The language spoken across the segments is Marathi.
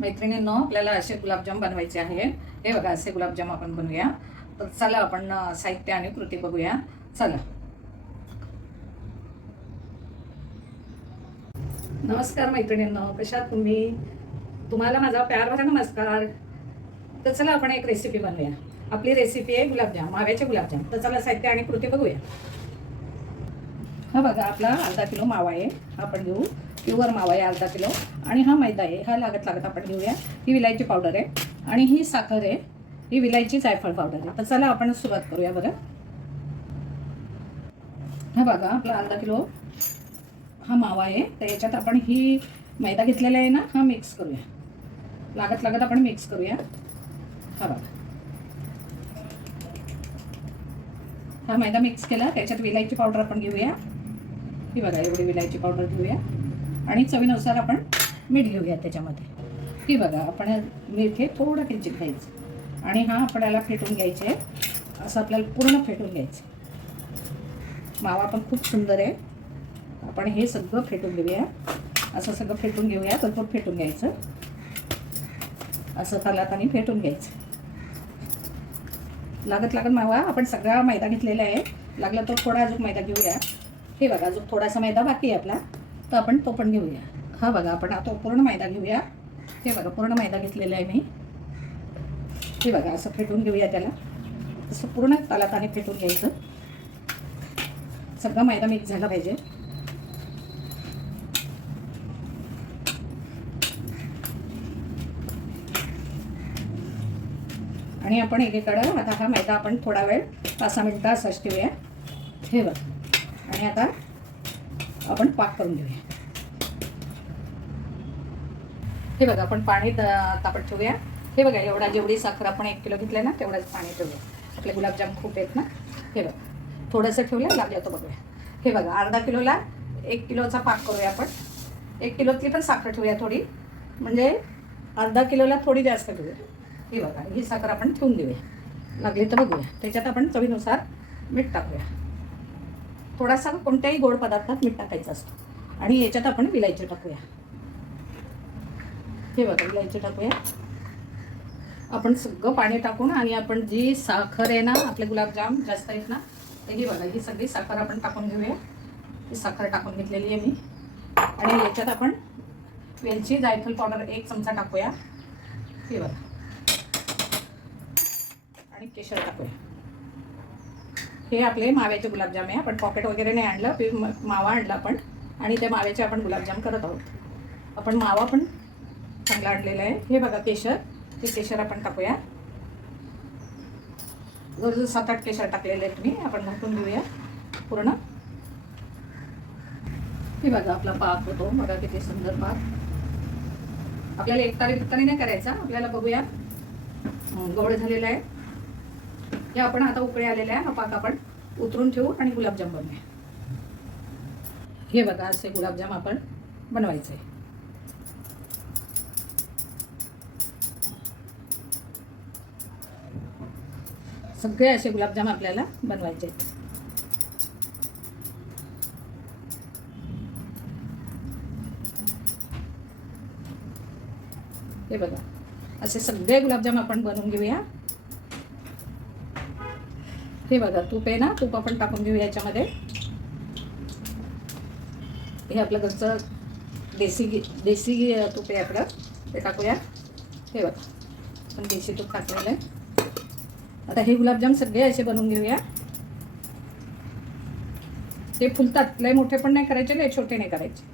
मैत्रिणींनो आपल्याला असे गुलाबजाम बनवायचे आहे हे बघा असे गुलाबजाम आपण बनवूया. तर चला आपण साहित्य आणि कृती बघूया. चला. नमस्कार मैत्रिणींनो कशा तुम्ही? तुम्हाला माझा प्यार भरा नमस्कार. तर चला आपण एक रेसिपी बनवूया. आपली रेसिपी आहे गुलाबजाम माव्याचे गुलाबजाम. तर चला साहित्य आणि कृती बघूया. हा बघा आपला अर्धा किलो मावा आहे. आपण घेऊ. प्युअर मावा आहे अर्धा किलो. आणि हा मैदा आहे हा लागत लागत आपण घेऊया. ही विलायची पावडर आहे. आणि ही साखर आहे. ही विलायची जायफळ पावडर आहे. तर चला आपण सुरुवात करूया बरं. हा बघा आपला अर्धा किलो हा मावा आहे. तर याच्यात आपण ही मैदा घेतलेला आहे ना हा मिक्स करूया. लागत लागत आपण मिक्स करूया. हा बघा. हा मैदा मिक्स केला. त्याच्यात विलायची पावडर आपण घेऊया. ही बघा एवढी विलायची पावडर घेऊया. आणि चवीनुसार आपण मीठ घेऊया त्याच्यामध्ये. ही बघा आपण मीठ हे थोडं किंचित घ्यायचं आणि हा आपल्याला फेटून घ्यायचे असं आपल्याला पूर्ण फेटून घ्यायचं मावा पण खूप सुंदर आहे. आपण हे सगळं फेटून घेऊया. असं सगळं फेटून घेऊया भरपूर फेटून घ्यायचं. असं तालातानी फेटून घ्यायचं. लागत लागत मावा आपण सगळा मैदा घेतलेला आहे. लागला तर थोडा अजून मैदा घेऊया. हे बघा अजून थोडासा मैदा बाकी आहे आपला. तर आपण तो पण घेऊया. हा बघा आपण आता पूर्ण मैदा घेऊया. हे बघा पूर्ण मैदा घेतलेला आहे मी. हे बघा असं फेटून घेऊया त्याला. असं पूर्ण तालाताने फेटून घ्यायचं. सगळा मैदा मिक्स झाला पाहिजे. आणि आपण एकीकडं आता हा मैदा आपण थोडा वेळ पाच सहा मिनटं असाच ठेवूया. हे बघ. आणि आता आपण पाक करून घेऊया. हे बघा आपण पाणी तापत ठेवूया. हे बघा एवढा जेवढी साखर आपण एक किलो घेतलं ना तेवढंच पाणी ठेवूया. आपले गुलाबजाम खूप आहेत ना. हे बघा थोडंसं ठेवलं लागलं तर बघूया. हे बघा अर्धा किलोला एक किलोचा पाक करूया आपण. एक किलोतली पण साखर ठेवूया थोडी. म्हणजे अर्धा किलोला थोडी जास्त ठेवूया हे बघा ही साखर आपण ठेवून देऊया. लागली तर बघूया. त्याच्यात आपण चवीनुसार मीठ टाकूया. थोडासा कोणत्याही गोड पदार्थात मीठ टाकायचं असतं. आणि याच्यात आपण विलायची टाकूया. हे बघा इलायची टाकूया. आपण सगळं पाणी टाकून आणि आपण जी साखर आहे ना आपले गुलाबजाम जास्त आहेत ना तर ही बघा ही सगळी साखर आपण टाकून घेऊया. ही साखर टाकून घेतलेली आहे मी. आणि याच्यात आपण वेलची जायफल पावडर एक चमचा टाकूया. हे बघा. आणि केशर टाकूया. हे आपले माव्याचे गुलाबजाम आहे. आपण पॉकेट वगैरे नाही आणलं मावा आणला आपण. आणि त्या माव्याचे आपण गुलाबजाम करत आहोत. आपण मावा पण चांगला आणलेला आहे. हे बघा केशर. ते केशर आपण टाकूया. गरजू सात आठ केशर टाकलेले आहेत मी. आपण घालून घेऊया पूर्ण. हे बघा आपला पाक होतो. बघा किती सुंदर पाक. आपल्याला एक तारी तुतारी नाही करायचा. आपल्याला बघूया. गोड गवळ झालेला आहे. हे आपण आता उकळे आलेले आहे. हा पाक आपण उतरून ठेवू आणि गुलाबजाम बनवूया. हे बघा असे गुलाबजाम आपण बनवायचे. सगळे असे गुलाबजाम आपल्याला बनवायचे आहेत. हे बघा असे सगळे गुलाबजाम आपण बनवून घेऊया. हे बघा तूप आहे ना तूप आपण टाकून घेऊ याच्यामध्ये. हे आपलं घरचं देसी घी देसी तूप आहे आपलं ते टाकूया. हे बघा आपण देशी तूप टाकलेलं आहे. आता हे गुलाबजाम सगळे असे बनवून घेऊया. ते फुलतात. लय मोठे पण नाही करायचे लय छोटे नाही करायचे.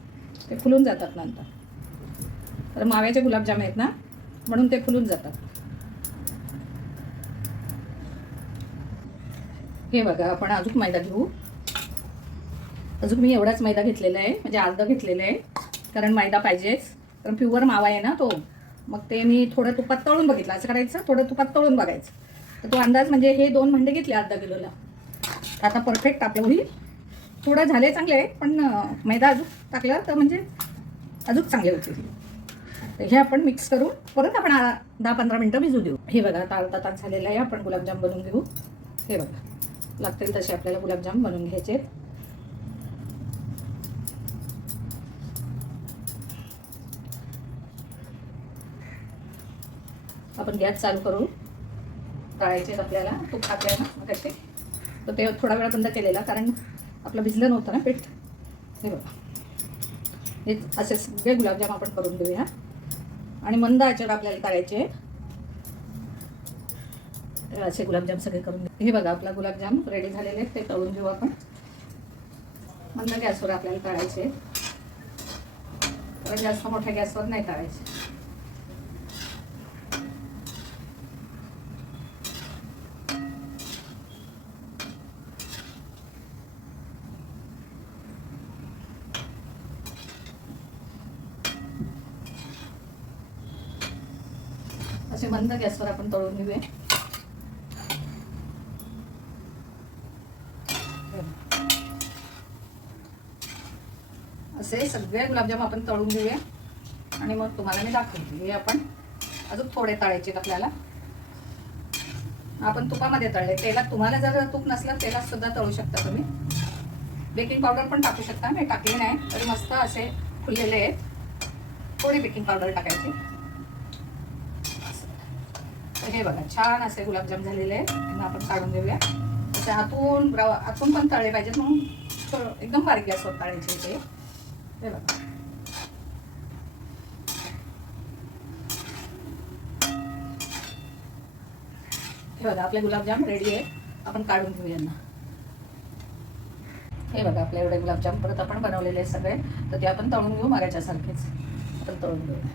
ते फुलून जातात नंतर. तर माव्याचे गुलाबजाम आहेत ना म्हणून ते फुलून जातात. हे बघा आपण अजून मैदा घेऊ. अजून मी एवढाच मैदा घेतलेला आहे म्हणजे अर्धा घेतलेलं आहे कारण मैदा पाहिजेच. कारण प्युअर मावा आहे ना तो. मग ते मी थोडं तुपात तळून बघितलं. असं करायचं थोडं तुपात तळून बघायचं. तर तो अंदाज म्हणजे हे दोन भांडे घेतले अर्धा किलोला. आता परफेक्ट आपलं होईल. थोडं झाले चांगले पण मैदा अजून टाकला तर म्हणजे अजून चांगले होतील. तर हे आपण मिक्स करून परत आपण दहा पंधरा मिनटं भिजू देऊ. हे बघा आता अर्धा तास झालेला आहे. आपण गुलाबजाम बनवून घेऊ. हे बघा लागतील तसे आपल्याला गुलाबजाम बनवून घ्यायचे. आहेत. आपण गॅस चालू करू. तळायचे आहेत आपल्याला तूप टाकलंय ना मग कसे तर ते थोडा वेळा बंद केलेला कारण आपलं भिजलं नव्हतं ना पीठ. हे बघा. हे असे सगळे गुलाबजाम आपण करून देऊया आणि मंद आचेवर आपल्याला टाळायचे आहेत. असे गुलाबजाम सगळे करून घेऊ. हे बघा आपला गुलाबजाम रेडी झालेले आहेत. ते तळून घेऊ आपण. मंद गॅसवर आपल्याला तळायचे आहेत. कारण जास्त मोठ्या गॅसवर नाही तळायचे. असे मंद गॅसवर आपण तळून घेऊया. असे सगळे गुलाबजाम आपण तळून घेऊया. आणि मग तुम्हाला मी दाखवते. हे आपण अजून थोडे तळायचे आपल्याला. आपण तुपामध्ये तळले. तेलात तुम्हाला जर तूप नसलं तेलात सुद्धा तळू शकता तुम्ही. बेकिंग पावडर पण टाकू शकता. मी टाकली नाही तरी मस्त असे फुललेले आहेत. थोडी बेकिंग पावडर टाकायची. तर हे बघा छान असे गुलाबजाम झालेले आहेत. त्यांना आपण काढून घेऊया असे आतून ब्राव आतून पण तळले पाहिजेत म्हणून. एकदम बारीक गॅसवर तळायचे ते हे बघा. हे बघा आपले गुलाबजाम रेडी आहे आपण काढून घेऊ यांना. हे बघा आपले एवढे गुलाबजाम परत आपण बनवलेले आहेत सगळे. तर ते आपण तळून घेऊ मागायच्या आपण तळून घेऊया.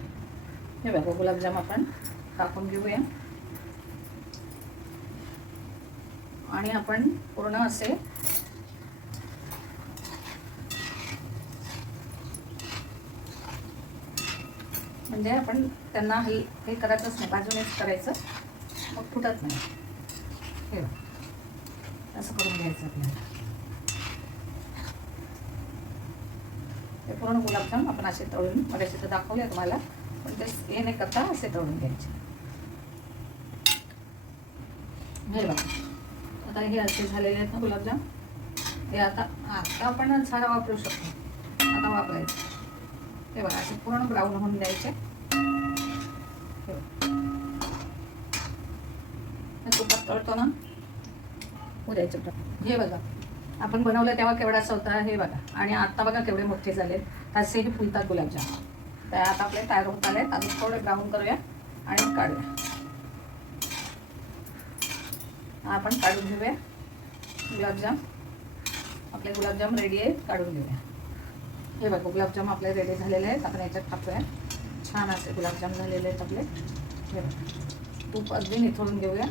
हे बघा गुलाबजाम आपण टाकून घेऊया. आणि आपण पूर्ण असे म्हणजे आपण त्यांना हे हे करायचंच नाही. बाजूनेच करायचं. मग फुटत नाही. हे असं करून घ्यायचं आपल्याला. ते पूर्ण गुलाबजाम आपण असे तळून मगाशी तर दाखवले तुम्हाला पण ते हे नाही करता असे तळून घ्यायचे. हे बघा. आता हे असे झालेले आहेत ना गुलाबजाम. हे आता आता आपण झाडं वापरू शकतो. आता वापरायचं. हे बघा असे पूर्ण ब्राऊन होऊन द्यायचे. तुपात तळतो ना. उद्याचे हे बघा. आपण बनवलं तेव्हा केवढासा होता हे बघा. आणि आता बघा केवढे मोठे झाले तसेही फुलतात गुलाबजाम. तर आता आपले तयार होत आले आता थोडे ब्राऊन करूया आणि काढूया. आपण काढून घेऊया. गुलाबजाम. आपले गुलाबजाम रेडी आहेत काढून घेऊया. हे बघा गुलाबजाम आपले रेडी झालेले आहेत. आपण याच्यात टाकूया. छान असे गुलाबजाम झालेले आहेत आपले. हे बघा. तूप अगदी निथळून घेऊया.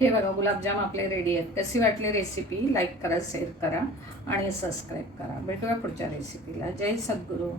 हे बघा गुलाबजाम आपले रेडी आहेत. कशी वाटली रेसिपी लाईक करा शेअर करा आणि सबस्क्राईब करा. भेटूया पुढच्या रेसिपीला जय सद्गुरू.